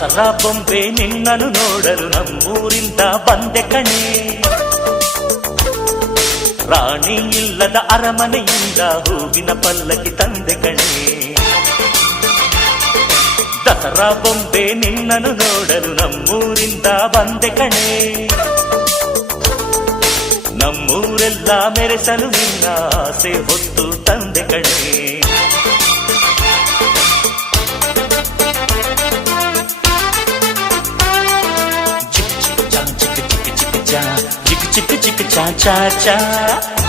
ದಸರಾ ಬೊಂಬೆ ನಿನ್ನನ್ನು ನೋಡಲು ನಮ್ಮೂರಿಂದ ಬಂದೆ ಕಣೆ. ರಾಣಿ ಇಲ್ಲದ ಅರಮನೆಯಿಂದ ಹೂವಿನ ಪಲ್ಲಕ್ಕಿ ತಂದೆ ಕಣೆ. ದಸರಾ ಬೊಂಬೆ ನಿನ್ನನ್ನು ನೋಡಲು ನಮ್ಮೂರಿಂದ ಬಂದೆ ಕಣೆ. ನಮ್ಮೂರೆಲ್ಲ ಮೆರೆಸಲು ನಿನ್ನ ಆಸೆ ಹೊತ್ತು ತಂದೆ ಕಣೆ. ಚಿಕ್ಕ ಚಿಕ್ಕ ಚಾ ಚಾ ಚಾ ಚಾ